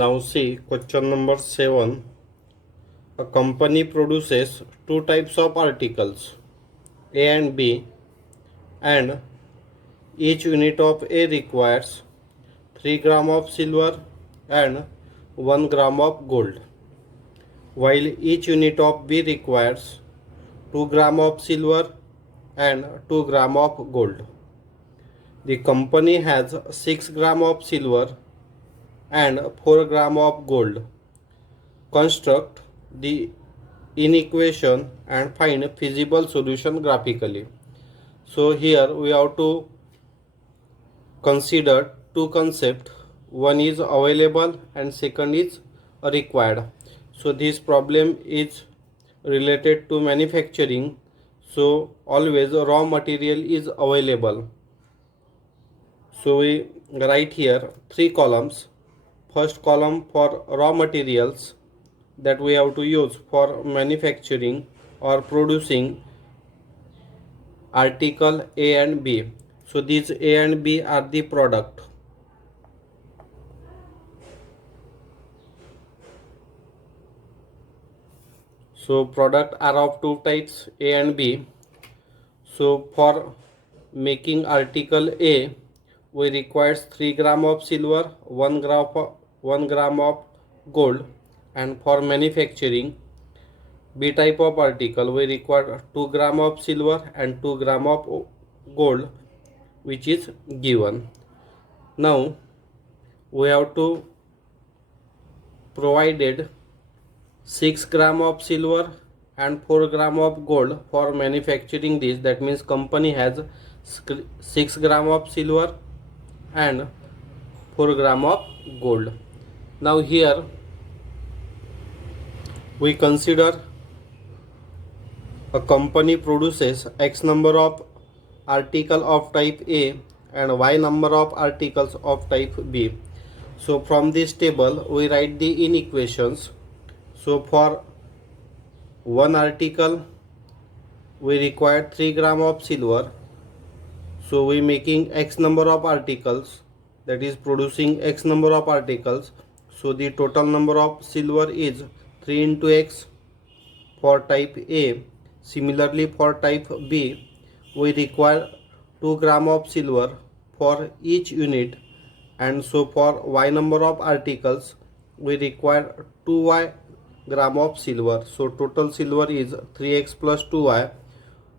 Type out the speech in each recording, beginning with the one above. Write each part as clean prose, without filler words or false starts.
Now see question number 7. A company produces two types of articles, A and B, and each unit of A requires 3 gram of silver and 1 gram of gold, while each unit of B requires 2 gram of silver and 2 gram of gold. The company has 6 gram of silver and 4 gram of gold. Construct the inequation and find feasible solution graphically. So here we have to consider two concepts. One is available and second is required. So this problem is related to manufacturing. So always raw material is available. So we write here three columns. First column for raw materials that we have to use for manufacturing or producing article A and B. So these A and B are the product. So product are of two types, A and B. So for making article A, we requires 3 gram of silver, 1 gram of gold, and for manufacturing B type of article we require 2 gram of silver and 2 gram of gold, which is given. Now we have to provided 6 gram of silver and 4 gram of gold for manufacturing this. That means company has 6 gram of silver and 4 gram of gold. Now here we consider a company produces X number of article of type A and Y number of articles of type B. So from this table we write the inequations. So for one article we require 3 gram of silver. So we making X number of articles, that is producing X number of articles. So the total number of silver is 3 into X for type A. Similarly for type B we require 2 gram of silver for each unit, and so for Y number of articles we require 2Y gram of silver. So total silver is 3x plus 2y.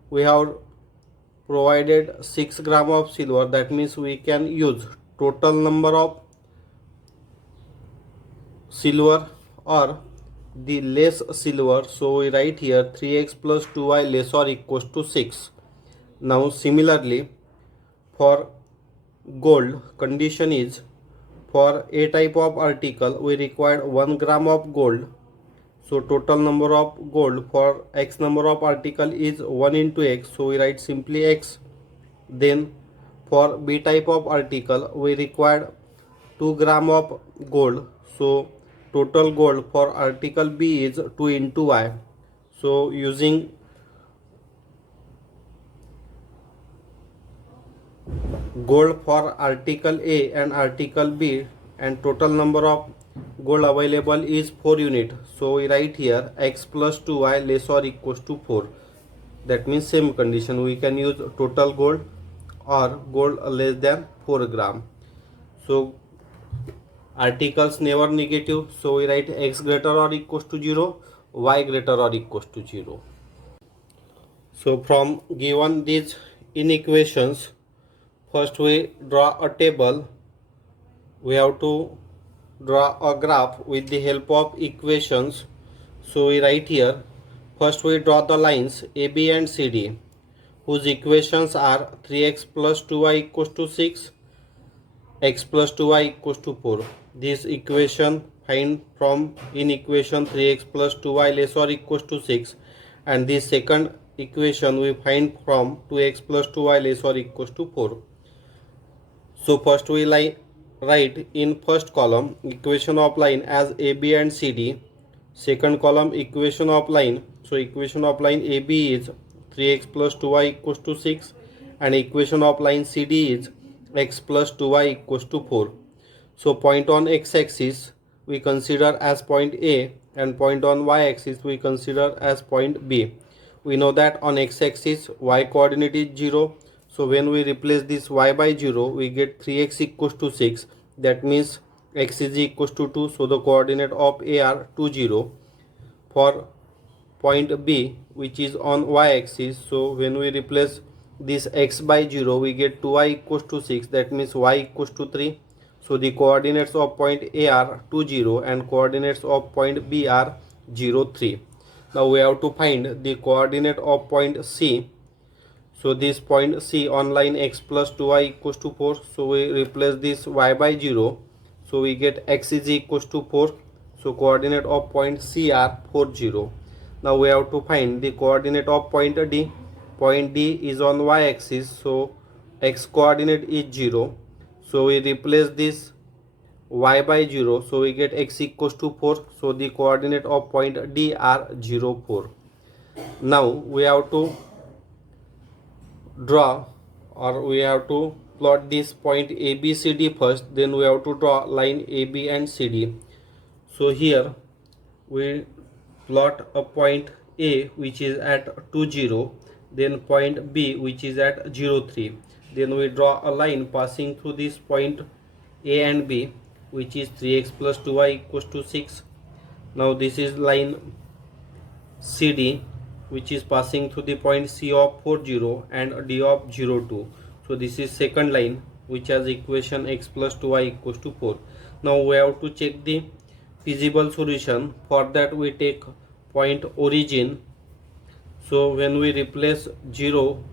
We have provided 6 gram of silver, that means we can use total number of silver or the less silver. So we write here 3x plus 2y less or equals to 6. Now similarly for gold, condition is for A type of article we require 1 gram of gold. So total number of gold for X number of article is 1 into X. So we write simply X. Then for B type of article we require 2 gram of gold. So total gold for article B is 2 into Y. So using gold for article A and article B, and total number of gold available is 4 unit. So we write here X plus 2y less or equals to 4. That means same condition, we can use total gold or gold less than 4 gram. So articles never negative, so we write X greater or equals to 0, Y greater or equals to 0. So from given these inequations, first we draw a table. We have to draw a graph with the help of equations. So we write here, first we draw the lines AB and CD, whose equations are 3x plus 2y equals to 6, x plus 2y equals to 4. This equation find from in equation 3x plus 2y less or equals to 6, and this second equation we find from 2x plus 2y less or equals to 4. So first we write in first column equation of line as AB and CD. Second column equation of line. So equation of line AB is 3x plus 2y equals to 6, and equation of line CD is x plus 2y equals to 4. So point on x-axis we consider as point A, and point on y-axis we consider as point B. We know that on x-axis y coordinate is 0. So when we replace this y by 0, we get 3x equals to 6. That means x is equals to 2. So the coordinate of A are 2, 0. For point B, which is on y-axis, so when we replace this x by 0, we get 2y equals to 6. That means y equals to 3. So the coordinates of point A are 2, 0, and coordinates of point B are 0, 3. Now we have to find the coordinate of point C. So this point C on line x plus 2y equals to 4. So we replace this y by 0. So we get x is equals to 4. So coordinate of point C are 4, 0. Now we have to find the coordinate of point D. Point D is on y-axis. So x coordinate is 0. So we replace this y by 0. So we get x equals to 4. So the coordinate of point D are 0, 4. Now we have to draw, or we have to plot this point ABCD first. Then we have to draw line AB and CD. So here we plot a point A which is at 2, 0, then point B which is at 0, 3. Then we draw a line passing through this point A and B, which is 3x plus 2y equals to 6. Now this is line CD, which is passing through the point C of 4, 0 and D of 0, 2. So this is second line, which has equation x plus 2y equals to 4. Now we have to check the feasible solution. For that we take point origin. So when we replace 0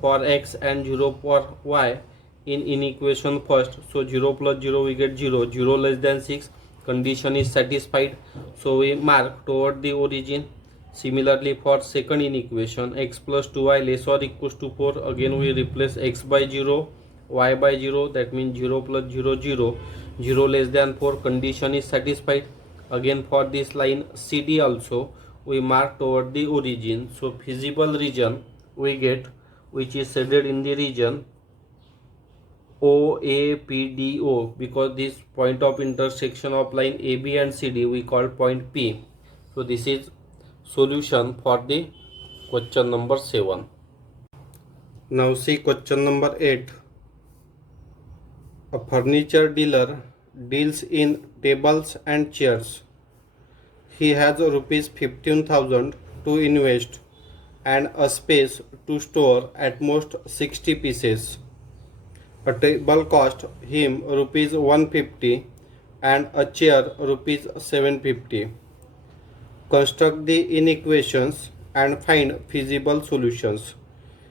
for x and 0 for y in equation first, so 0 plus 0 we get 0, 0 less than 6, condition is satisfied. So we mark toward the origin. Similarly for second inequation, x plus 2y less or equals to 4, again we replace x by 0, y by 0, that means 0 plus 0, 0, 0 less than 4, condition is satisfied. Again for this line CD also we mark toward the origin. So feasible region we get, which is shaded in the region OAPDO, because this point of intersection of line AB and CD we call point P. So this is solution for the question number 7. Now see question number 8. A furniture dealer deals in tables and chairs. He has rupees 15,000 to invest and a space to store at most 60 pieces. A table cost him rupees 150 and a chair rupees 750. Construct the inequations and find feasible solutions.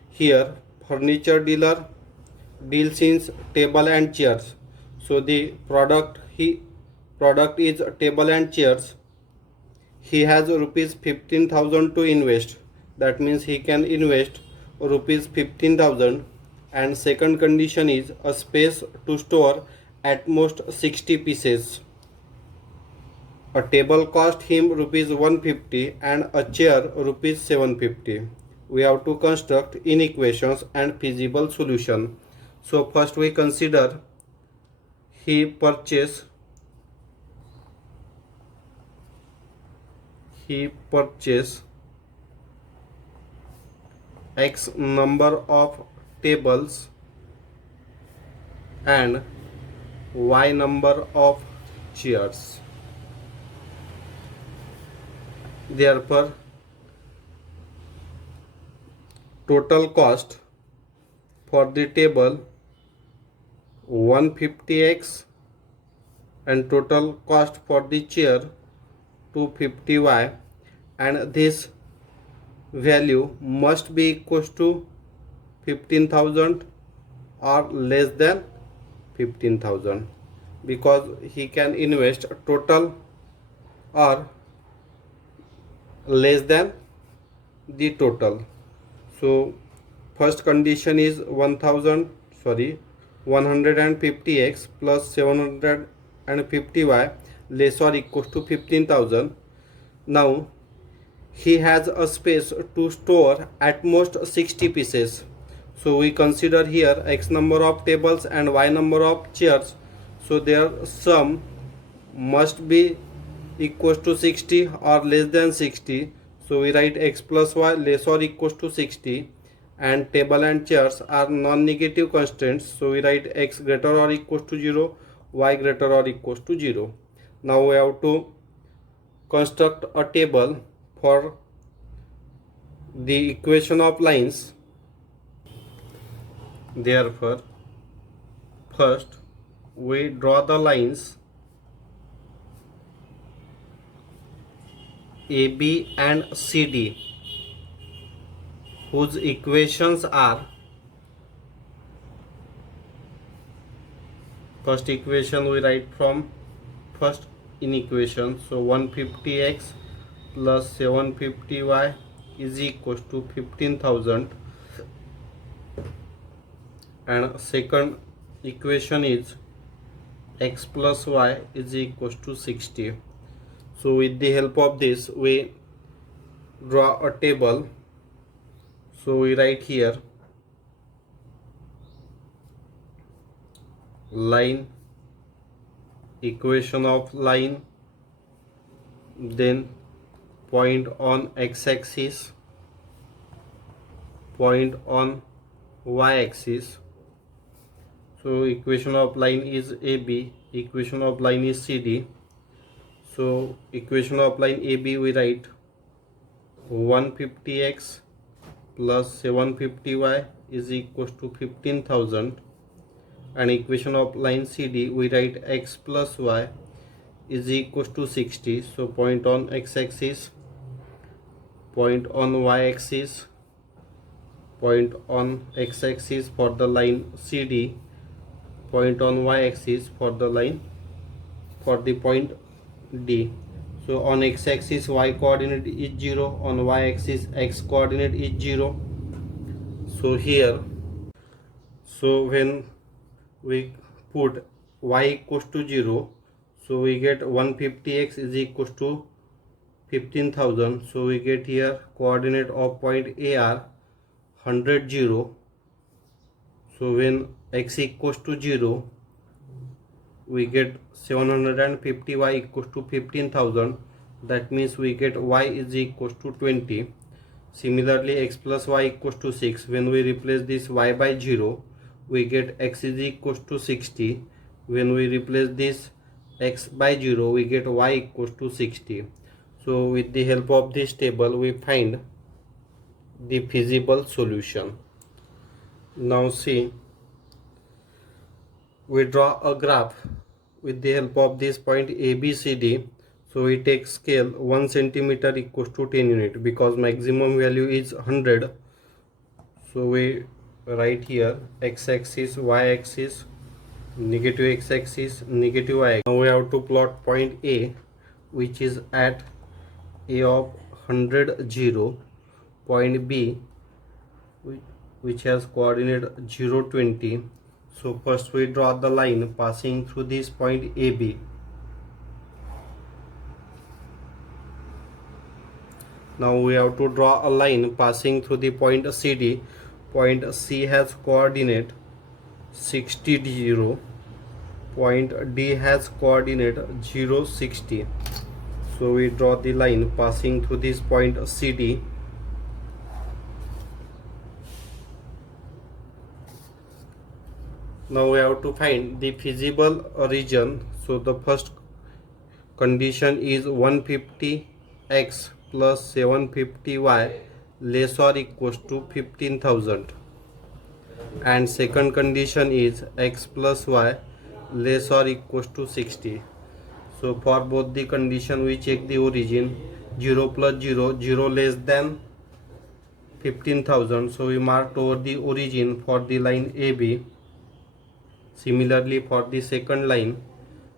Here furniture dealer deals in table and chairs. So the product is table and chairs. He has rupees 15,000 to invest. That means he can invest rupees 15,000, and second condition is a space to store at most 60 pieces. A table cost him rupees 150 and a chair rupees 750. We have to construct inequations and feasible solution. So first we consider he purchased X number of tables and Y number of chairs. Therefore, total cost for the table 150x and total cost for the chair 250y, and this value must be equal to 15,000 or less than 15,000, because he can invest total or less than the total. So first condition is 150x plus 750y less or equal to 15,000. Now he has a space to store at most 60 pieces. So we consider here x number of tables and y number of chairs. So their sum must be equals to 60 or less than 60. So we write x plus y less or equals to 60, and table and chairs are non-negative constants. So we write x greater or equals to 0, y greater or equals to 0. Now we have to construct a table for the equation of lines. Therefore, first we draw the lines AB and CD, whose equations are, first equation we write from first inequation. So 150x plus 750y is equals to 15,000, and second equation is x plus y is equals to 60. So with the help of this we draw a table. So we write here line, equation of line, then point on x-axis, point on y-axis. So equation of line is AB, equation of line is CD. So equation of line AB we write 150x plus 750y is equals to 15,000, and equation of line CD we write x plus y is equals to 60. So point on x-axis, point on y-axis, point on x-axis for the line CD, point on y-axis for the line for the point D. So on x-axis y coordinate is 0, on y-axis x coordinate is 0. So here, so when we put y equals to 0, so we get 150x is equals to 15,000. So we get here coordinate of point A are 100, 0. So when x equals to 0, we get 750y equals to 15,000. That means we get y is equals to 20. Similarly, x plus y equals to 6. When we replace this y by 0, we get x is equals to 60. When we replace this x by 0, we get y equals to 60. So with the help of this table, we find the feasible solution. Now see, we draw a graph with the help of this point ABCD. So we take scale 1 centimeter equals to 10 unit, because maximum value is 100. So we write here x-axis, y-axis, negative x-axis, negative y. Now we have to plot point A, which is at A of 100, 0, point B, which has coordinate 0, 20. So first we draw the line passing through this point AB. Now we have to draw a line passing through the point CD. Point C has coordinate 60, 0. Point D has coordinate 0, 60. So we draw the line passing through this point CD. Now we have to find the feasible region. So the first condition is 150x plus 750y less or equals to 15,000, and second condition is x plus y less or equals to 60. So for both the condition we check the origin. 0 plus 0, 0 less than 15,000. So we mark over the origin for the line AB. Similarly for the second line,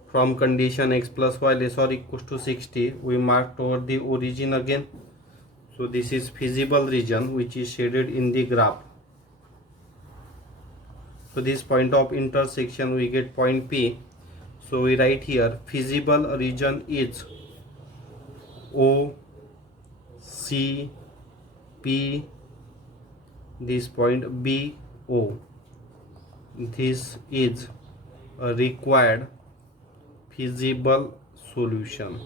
from condition x plus y less or equals to 60, we marked over the origin again. So this is feasible region, which is shaded in the graph. So this point of intersection we get point P. So we write here feasible region is O, C, P, this point B, O. This is a required feasible solution.